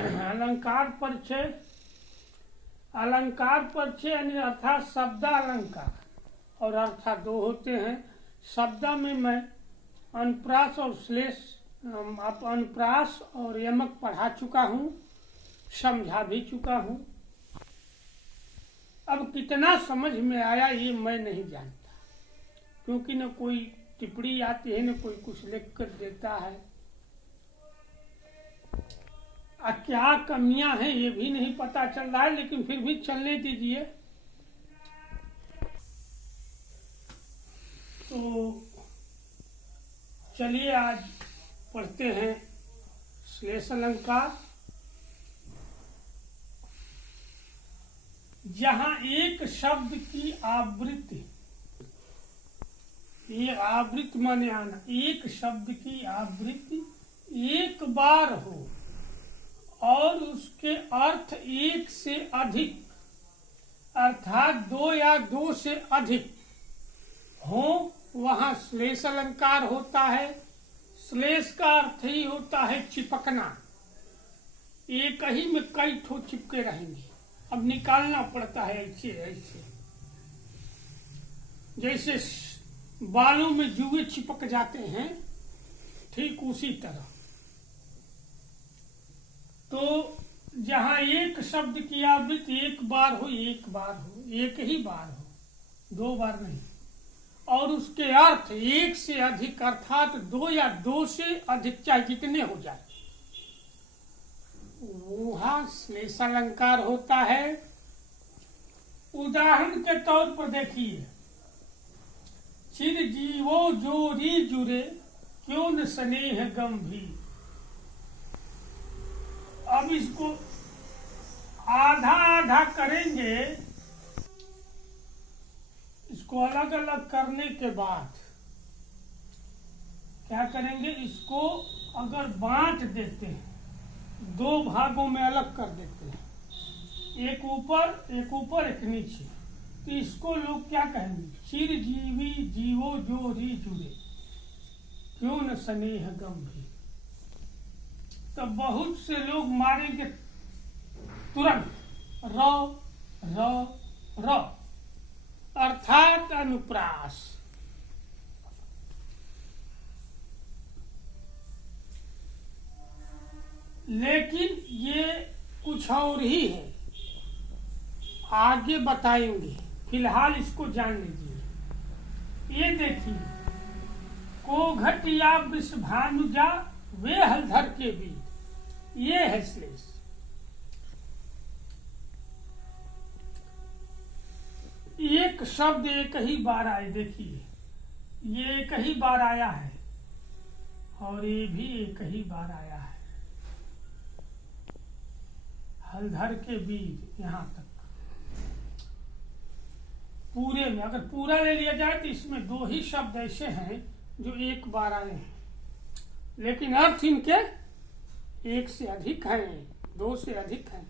अलंकार परिचय। अलंकार परिचय यानी अर्थात शब्द अलंकार और अर्थात दो होते हैं। शब्द में मैं अनुप्रास और श्लेष अनुप्रास और यमक पढ़ा चुका हूँ, समझा भी चुका हूँ। अब कितना समझ में आया ये मैं नहीं जानता, क्योंकि न कोई टिप्पणी आती है न कोई कुछ लिख कर देता है। क्या कमियां हैं ये भी नहीं पता चल रहा है, लेकिन फिर भी चलने दीजिए। तो चलिए आज पढ़ते हैं श्लेष अलंकार। जहां एक शब्द की आवृत्ति, ये आवृत्ति माने आना, एक शब्द की आवृत्ति एक बार हो और उसके अर्थ एक से अधिक अर्थात दो या दो से अधिक हो, वहां श्लेष अलंकार होता है। श्लेष का अर्थ ही होता है चिपकना। एक ही में कई ठो चिपके रहेंगे, अब निकालना पड़ता है ऐसे ऐसे, जैसे बालों में जुए चिपक जाते हैं, ठीक उसी तरह। तो जहां एक शब्द की आवृत्ति एक बार हो, एक बार हो, एक ही बार हो, दो बार नहीं, और उसके अर्थ एक से अधिक अर्थात दो या दो से अधिक, चाहे कितने हो जाए, वहां श्लेष अलंकार होता है। उदाहरण के तौर पर देखिए, चिर जीवो जोरी जुरे क्यों न स्नेह गंभीर। अब इसको आधा आधा करेंगे। इसको अलग अलग करने के बाद क्या करेंगे, इसको अगर बांट देते हैं, दो भागों में अलग कर देते हैं, एक ऊपर एक नीचे, तो इसको लोग क्या कहेंगे, चिर जीवी जीवो जो री जुड़े क्यों न स्नेह गंभीर। तो बहुत से लोग मारेंगे तुरंत र र र अर्थात अनुप्रास। लेकिन ये कुछ और ही है, आगे बताएंगे, फिलहाल इसको जान लीजिए। ये देखिए, को घटिया वृषभानुजा वे हलधर के बीच, ये है श्लेष। एक शब्द एक ही बार आए, देखिए ये एक ही बार आया है और ये भी एक ही बार आया है, हलधर के बीच यहां तक। पूरे में अगर पूरा ले लिया जाए तो इसमें दो ही शब्द ऐसे हैं जो एक बार आए हैं, लेकिन अर्थ इनके एक से अधिक हैं, दो से अधिक हैं।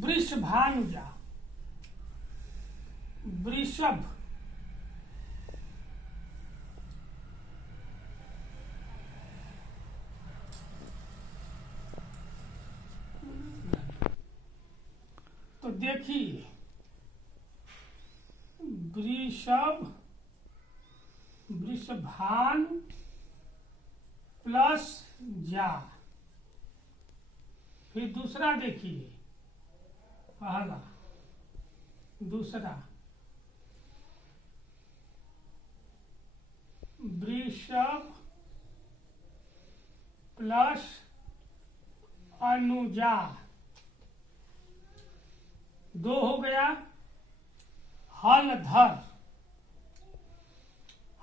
वृषभानुजा, वृषभ, तो देखिए वृषभ, वृषभान प्लस जा। फिर दूसरा देखिए, पहला दूसरा, वृषभ प्लस अनुजा, दो हो गया। हलधर,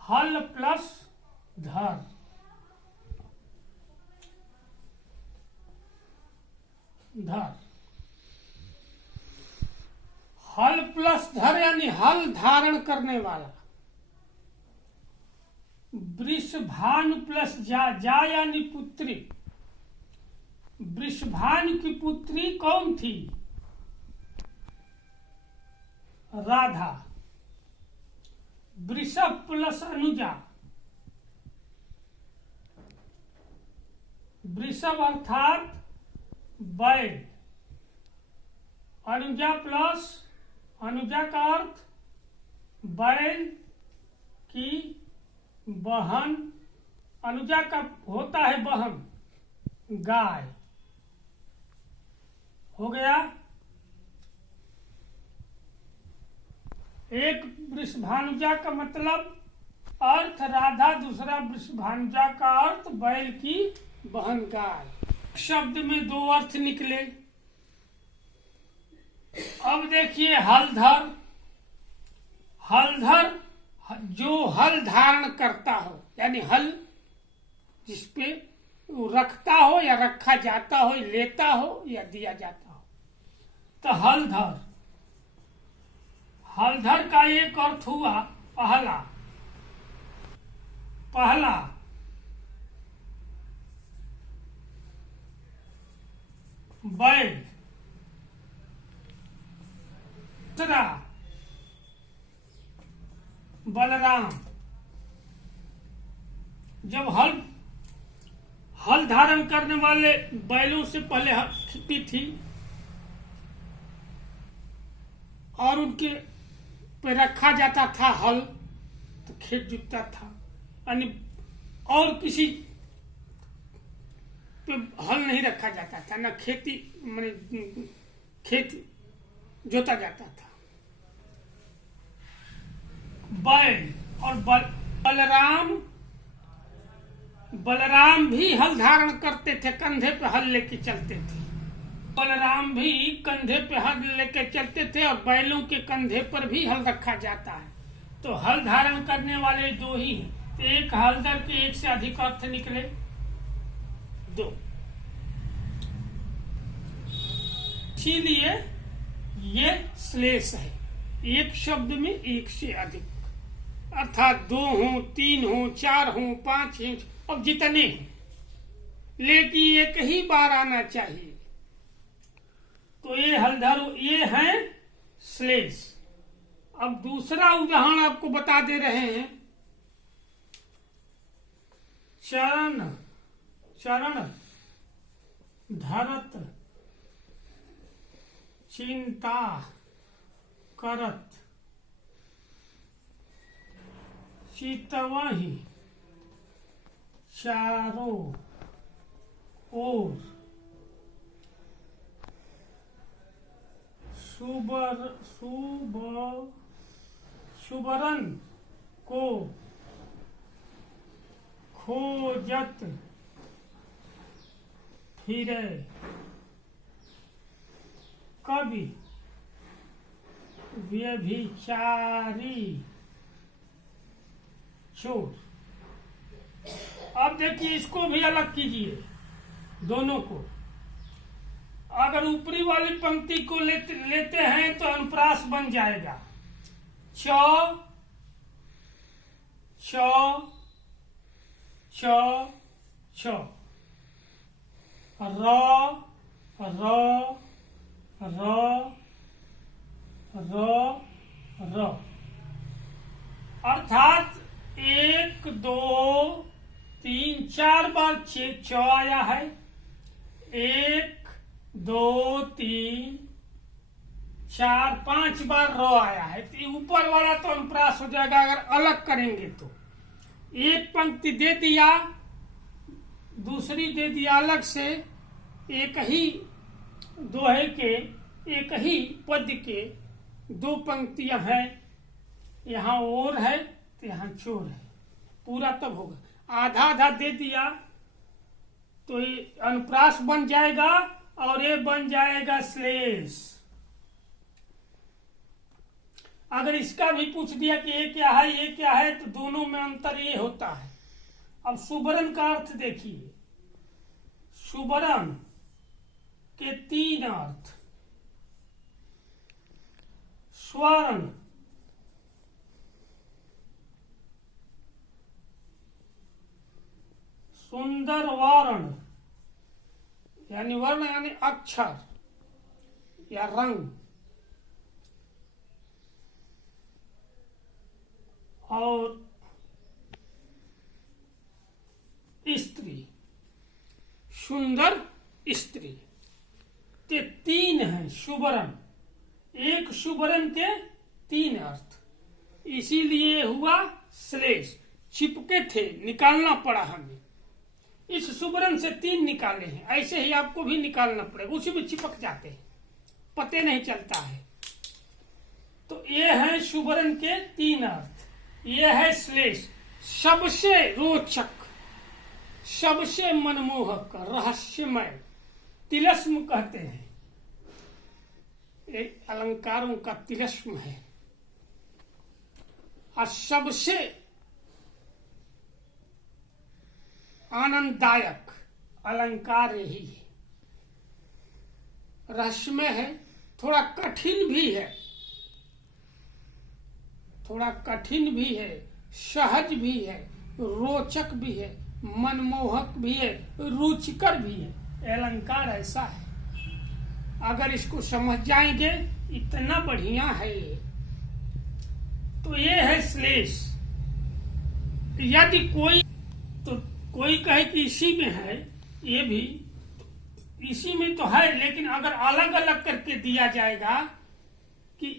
हल प्लस धर, धर, हल प्लस धर यानी हल धारण करने वाला। वृषभानु प्लस जा, जा यानी पुत्री। वृषभानु की पुत्री कौन थी, राधा। वृषभ प्लस अनुजा, वृषभ अर्थात बैल, अनुजा प्लस अनुजा का अर्थ बैल की बहन, अनुजा का होता है बहन गाय, हो गया। एक वृषभानुजा का मतलब अर्थ राधा, दूसरा वृषभानुजा का अर्थ बैल की बहन गाय। शब्द में दो अर्थ निकले। अब देखिए हलधर, हलधर जो हल धारण करता हो, यानी हल जिसपे रखता हो या रखा जाता हो, लेता हो या दिया जाता हो, तो हलधर। हलधर का एक अर्थ हुआ पहला, पहला बैल, दूसरा बलराम। जब हल धारण करने वाले बैलों से पहले खेती थी और उनके पे रखा जाता था हल, तो खेत जुतता था, यानी और किसी पे हल नहीं रखा जाता था, ना खेती माने खेत जोता जाता था। बैल और बलराम, बलराम भी हल धारण करते थे, कंधे पे हल लेके चलते थे। बलराम भी कंधे पे हल लेके चलते थे और बैलों के कंधे पर भी हल रखा जाता है। तो हल धारण करने वाले दो ही हैं, तो एक हलधर के एक से अधिक अर्थ निकले, दो। इसीलिए ये श्लेष है, एक शब्द में एक से अधिक, अर्थात दो हो, तीन हो, चार हो, पांच हो, अब जितने हैं, लेकिन एक ही बार आना चाहिए। तो ये हलधर, ये है श्लेष। अब दूसरा उदाहरण आपको बता दे रहे हैं। चरण, चरण धरत, चिंता करत, चितवहि चारों ओर, सुबरन को खोजत फिरे, कभी व्यभिचारी चोर। अब देखिए इसको भी अलग कीजिए, दोनों को। अगर ऊपरी वाली पंक्ति को लेते हैं तो अनुप्रास बन जाएगा च च च छ, र र र र र, अर्थात एक दो तीन चार बार च आया है, एक दो तीन चार पांच बार र आया है। तो ऊपर वाला तो अनुप्रास हो जाएगा अगर अलग करेंगे तो। एक पंक्ति दे दिया, दूसरी दे दिया अलग से, एक ही दोहे के, एक ही पद के दो पंक्तियां हैं, यहाँ और है तो यहाँ चोर है, पूरा तब होगा। आधा आधा दे दिया तो ये अनुप्रास बन जाएगा और ये बन जाएगा श्लेष। अगर इसका भी पूछ दिया कि ये क्या है, ये क्या है, तो दोनों में अंतर ये होता है। अब सुबरन का अर्थ देखिए, सुबरन के तीन अर्थ, स्वर्ण, सुंदर वर्ण, यानी वर्ण यानी अक्षर या रंग, और स्त्री, सुंदर स्त्री। ते तीन हैं शुभरन, एक शुभरन के तीन अर्थ, इसीलिए हुआ श्लेष। चिपके थे, निकालना पड़ा हमें। इस शुभरन से तीन निकाले हैं, ऐसे ही आपको भी निकालना पड़ेगा, उसी में चिपक जाते हैं, पते नहीं चलता है। तो ये है शुभरन के तीन अर्थ। ये है श्लेष, सबसे रोचक, सबसे मनमोहक, रहस्यमय, तिलस्म कहते हैं। ये अलंकारों का तिलस्म है। और सबसे आनंददायक अलंकार यही है। रहस्यमय है, थोड़ा कठिन भी है, थोड़ा कठिन भी है, सहज भी है, रोचक भी है, मनमोहक भी है, रुचिकर भी है। अलंकार ऐसा है, अगर इसको समझ जाएंगे इतना बढ़िया है ये। तो ये है श्लेष। यदि कोई कहे कि इसी में है, ये भी इसी में तो है, लेकिन अगर अलग अलग करके दिया जाएगा कि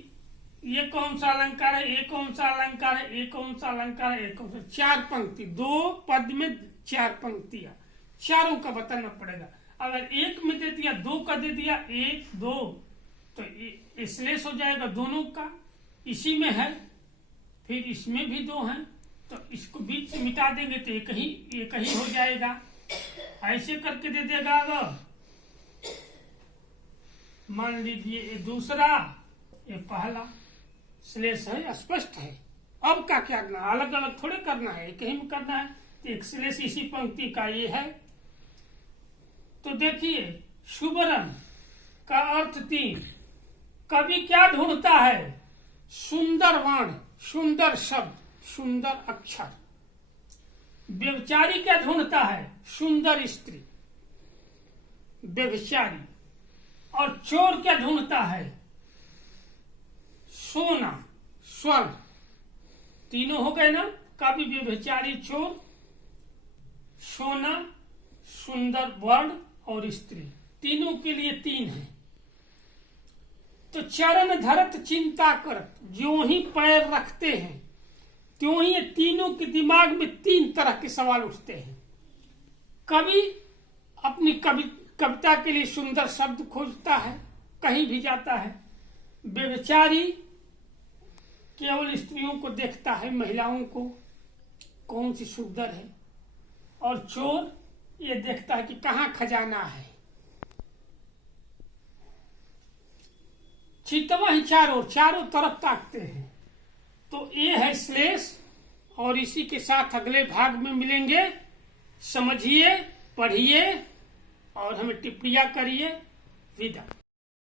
ये कौन सा अलंकार है, ये कौन सा अलंकार है, ये कौन सा अलंकार है, ये कौन सा, चार पंक्ति, दो पद में चार पंक्तियां, चारों का बताना पड़ेगा। अगर एक में दे दिया, दो का दे दिया, एक दो, तो श्लेष हो जाएगा दोनों का। इसी में है, फिर इसमें भी दो हैं, तो इसको बीच से मिटा देंगे तो एक ही हो जाएगा। ऐसे करके दे देगा। अगर मान लीजिए ये दूसरा, ये पहला, श्लेष है, स्पष्ट है। अब क्या करना, अलग अलग थोड़े करना है, एक ही में करना है। तो एक श्लेष इसी पंक्ति का ये है। तो देखिए, शुभरन का अर्थ तीन। कवि क्या ढूंढता है? सुंदर वर्ण, सुंदर शब्द, सुंदर अक्षर। व्यभिचारी क्या ढूंढता है? सुंदर स्त्री, व्यभिचारी। और चोर क्या ढूंढता है? सोना, स्वर्ण। तीनों हो गए ना, कवि, व्यभिचारी, चोर, सोना, सुंदर वर्ण और स्त्री। तीनों के लिए तीन है। तो चरण धरत चिंता करत, जो ही पैर रखते हैं त्यों ही ये तीनों के दिमाग में तीन तरह के सवाल उठते हैं। कवि अपनी कविता के लिए सुंदर शब्द खोजता है, कहीं भी जाता है। व्यभिचारी केवल स्त्रियों को देखता है, महिलाओं को, कौन सी सुंदर है। और चोर ये देखता है कि कहाँ खजाना है। चितवा ही चारों तरफ ताकते हैं। तो ये है श्लेष। और इसी के साथ अगले भाग में मिलेंगे। समझिए, पढ़िए और हमें टिप्पणियां करिए। विदा।